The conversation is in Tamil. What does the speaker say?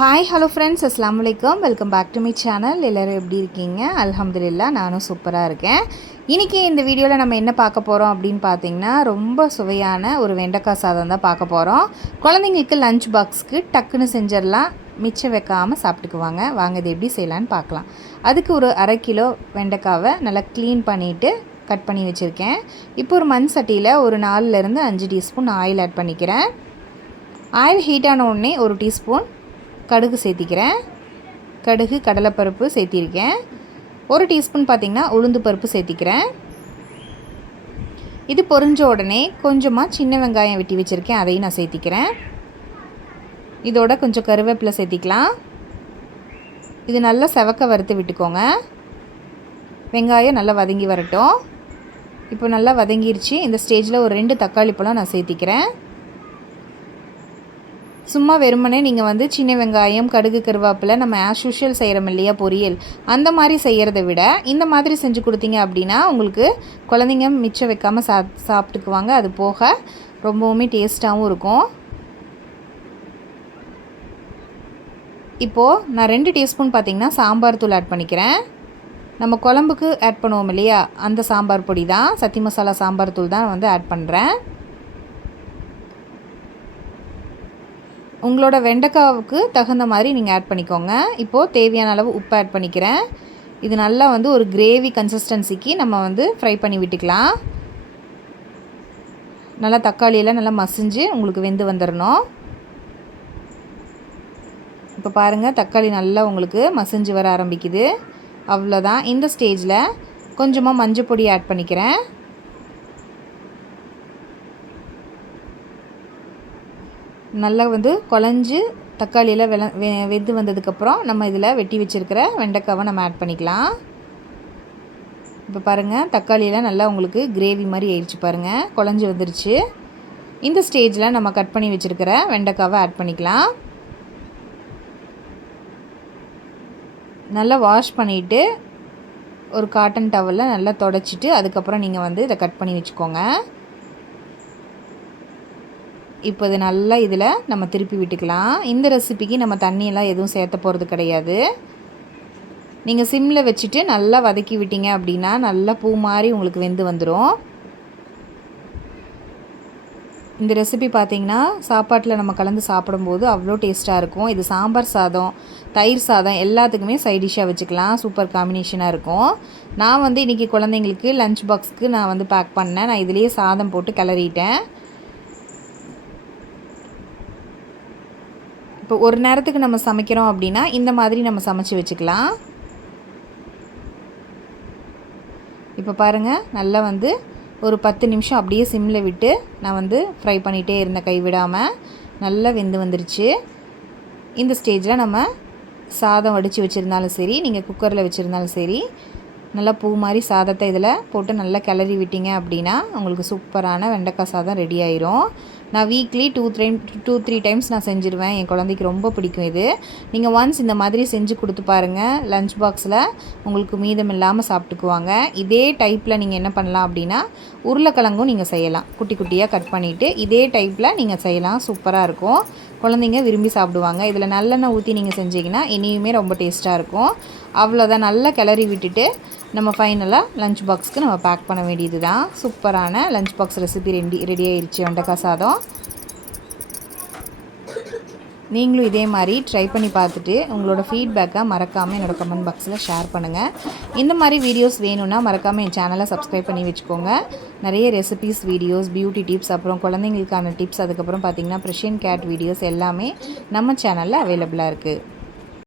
ஹாய் ஹலோ ஃப்ரெண்ட்ஸ், அஸ்ஸலாமு அலைக்கும். Welcome back to my channel. எல்லோரும் எப்படி இருக்கீங்க? அல்ஹம்துலில்லாஹ், நானும் சூப்பராக இருக்கேன். இன்றைக்கி இந்த வீடியோவில் நம்ம என்ன பார்க்க போகிறோம் அப்படின்னு பார்த்தீங்கன்னா, ரொம்ப சுவையான ஒரு வெண்டைக்காய் சாதம் தான் பார்க்க போகிறோம். குழந்தைங்களுக்கு லஞ்ச் பாக்ஸுக்கு டக்குன்னு செஞ்சிடலாம், மிச்சம் வைக்காமல் சாப்பிட்டுக்குவாங்க. வாங்க இது எப்படி செய்யலான்னு பார்க்கலாம். அதுக்கு ஒரு 1/2 கிலோ வெண்டைக்காவை நல்லா க்ளீன் பண்ணிவிட்டு கட் பண்ணி வச்சுருக்கேன். இப்போ ஒரு மண் சட்டியில் ஒரு 4லேருந்து 5 டீஸ்பூன் ஆயில் ஆட் பண்ணிக்கிறேன். ஆயில் ஹீட் ஆன உடனே ஒரு டீஸ்பூன் கடுகு சேர்த்திக்கிறேன். கடுகு, கடலைப்பருப்பு சேர்த்திருக்கேன். ஒரு டீஸ்பூன் பார்த்திங்கன்னா உளுந்து பருப்பு சேர்த்திக்கிறேன். இது பொரிஞ்ச உடனே கொஞ்சமாக சின்ன வெங்காயம் வெட்டி வச்சுருக்கேன், அதையும் நான் சேர்த்திக்கிறேன். இதோட கொஞ்சம் கருவேப்பிலை சேர்த்திக்கலாம். இது நல்லா செவக்க வறுத்து விட்டுக்கோங்க. வெங்காயம் நல்லா வதங்கி வரட்டும். இப்போ நல்லா வதங்கிருச்சு. இந்த ஸ்டேஜில் ஒரு 2 தக்காளி பழம் நான் சேர்த்திக்கிறேன். சும்மா வெறுமனே நீங்கள் சின்ன வெங்காயம், கடுகு, கருவேப்பிலை நம்ம ஆஸ் யூஷுவல் செய்கிறோம் இல்லையா பொரியல், அந்த மாதிரி செய்கிறத விட இந்த மாதிரி செஞ்சு கொடுத்தீங்க அப்படின்னா உங்களுக்கு குழந்தைங்க மிச்சம் வைக்காமல் சாப்பிட்டுக்குவாங்க. அது போக ரொம்பவுமே டேஸ்ட்டாகவும் இருக்கும். இப்போது நான் 2 டீஸ்பூன் பார்த்திங்கன்னா சாம்பார் தூள் ஆட் பண்ணிக்கிறேன். நம்ம குழம்புக்கு ஆட் பண்ணுவோம் இல்லையா, அந்த சாம்பார் பொடி தான், சத்தி மசாலா சாம்பார் தூள் தான் ஆட் பண்ணுறேன். உங்களோட வெண்டைக்காவுக்கு தகுந்த மாதிரி நீங்கள் ஆட் பண்ணிக்கோங்க. இப்போது தேவையான அளவு உப்பு ஆட் பண்ணிக்கிறேன். இது நல்லா ஒரு கிரேவி கன்சிஸ்டன்சிக்கு நம்ம ஃப்ரை பண்ணி விட்டுக்கலாம். நல்லா தக்காளியெல்லாம் நல்லா மசிஞ்சு உங்களுக்கு வெந்து வந்துடணும். இப்போ பாருங்கள், தக்காளி நல்லா உங்களுக்கு மசிஞ்சு வர ஆரம்பிக்குது. அவ்வளோதான். இந்த ஸ்டேஜில் கொஞ்சமாக மஞ்சள் பொடி ஆட் பண்ணிக்கிறேன். நல்லா குழஞ்சி தக்காளியில் வெந்து வந்ததுக்கப்புறம் நம்ம இதில் வெட்டி வச்சுருக்கிற வெண்டைக்காவை நம்ம ஆட் பண்ணிக்கலாம். இப்போ பாருங்கள், தக்காளியில் நல்லா உங்களுக்கு கிரேவி மாதிரி ஆயிடுச்சு பாருங்கள், குழஞ்சி வந்துருச்சு. இந்த ஸ்டேஜில் நம்ம கட் பண்ணி வச்சுருக்கிற வெண்டைக்காவை ஆட் பண்ணிக்கலாம். நல்லா வாஷ் பண்ணிவிட்டு ஒரு காட்டன் டவலில் நல்லா தொடச்சிட்டு அதுக்கப்புறம் நீங்கள் இதை கட் பண்ணி வச்சுக்கோங்க. இப்போ இது நல்லா இதில் நம்ம திருப்பி விட்டுக்கலாம். இந்த ரெசிபிக்கு நம்ம தண்ணியெல்லாம் எதுவும் சேர்த்த போகிறது கிடையாது. நீங்கள் சிம்மில் வச்சுட்டு நல்லா வதக்கி விட்டீங்க அப்படின்னா நல்லா பூ மாதிரி உங்களுக்கு வெந்து வந்துடும். இந்த ரெசிபி பார்த்திங்கன்னா சாப்பாட்டில் நம்ம கலந்து சாப்பிடும்போது அவ்வளோ டேஸ்ட்டாக இருக்கும். இது சாம்பார் சாதம், தயிர் சாதம் எல்லாத்துக்குமே சைட் டிஷ்ஷாக வச்சுக்கலாம். சூப்பர் காம்பினேஷனாக இருக்கும். நான் இன்றைக்கி குழந்தைங்களுக்கு லஞ்ச் பாக்ஸுக்கு நான் பேக் பண்ணேன். நான் இதிலேயே சாதம் போட்டு கிளறிட்டேன். இப்போ ஒரு நேரத்துக்கு நம்ம சமைக்கிறோம் அப்படின்னா இந்த மாதிரி நம்ம சமைச்சு வச்சுக்கலாம். இப்போ பாருங்கள், நல்லா ஒரு 10 நிமிஷம் அப்படியே சிம்மில் விட்டு நான் ஃப்ரை பண்ணிகிட்டே இருந்த கைவிடாமல் நல்லா வெந்து வந்துருச்சு. இந்த ஸ்டேஜில் நம்ம சாதம் வடித்து வச்சுருந்தாலும் சரி, நீங்கள் குக்கரில் வச்சுருந்தாலும் சரி, நல்லா பூ மாதிரி சாதத்தை இதில் போட்டு நல்லா கிளறி விட்டீங்க அப்படின்னா உங்களுக்கு சூப்பரான வெண்டைக்காய் சாதம் ரெடி ஆயிரும். நான் வீக்லி 2-3 டைம்ஸ் நான் செஞ்சுருவேன். என் குழந்தைக்கு ரொம்ப பிடிக்கும் இது. நீங்கள் ஒன்ஸ் இந்த மாதிரி செஞ்சு கொடுத்து பாருங்கள், லஞ்ச் பாக்ஸில் உங்களுக்கு மீதம் இல்லாமல் சாப்பிட்டுக்குவாங்க. இதே டைப்பில் நீங்கள் என்ன பண்ணலாம் அப்படின்னா உருளைக்கிழங்கும் நீங்கள் செய்யலாம். குட்டி குட்டியாக கட் பண்ணிவிட்டு இதே டைப்பில் நீங்கள் செய்யலாம். சூப்பராக இருக்கும். குழந்தைங்க விரும்பி சாப்பிடுவாங்க. இதில் நல்லெண்ணெய் ஊற்றி நீங்கள் செஞ்சிங்கன்னா இனியுமே ரொம்ப டேஸ்ட்டாக இருக்கும். அவ்வளோதான். நல்லா கிளறி விட்டுட்டு நம்ம ஃபைனலாக லஞ்ச் பாக்ஸுக்கு நம்ம பேக் பண்ண வேண்டியது தான். சூப்பரான லஞ்ச் பாக்ஸ் ரெசிபி ரெடி ஆயிடுச்சு, வெண்டைக்காய் சாதம். நீங்களும் இதே மாதிரி ட்ரை பண்ணி பார்த்துட்டு உங்களோட ஃபீட்பேக்கை மறக்காமல் என்னோடய கமெண்ட் பாக்ஸில் ஷேர் பண்ணுங்கள். இந்த மாதிரி வீடியோஸ் வேணும்னா மறக்காமல் என் சேனலை சப்ஸ்கிரைப் பண்ணி வச்சுக்கோங்க. நிறைய ரெசிபீஸ் வீடியோஸ், பியூட்டி டிப்ஸ், அப்புறம் குழந்தைங்களுக்கான டிப்ஸ், அதுக்கப்புறம் பார்த்திங்கன்னா ப்ரெஷியன் கேட் வீடியோஸ் எல்லாமே நம்ம சேனலில் அவைலபிளாக இருக்குது.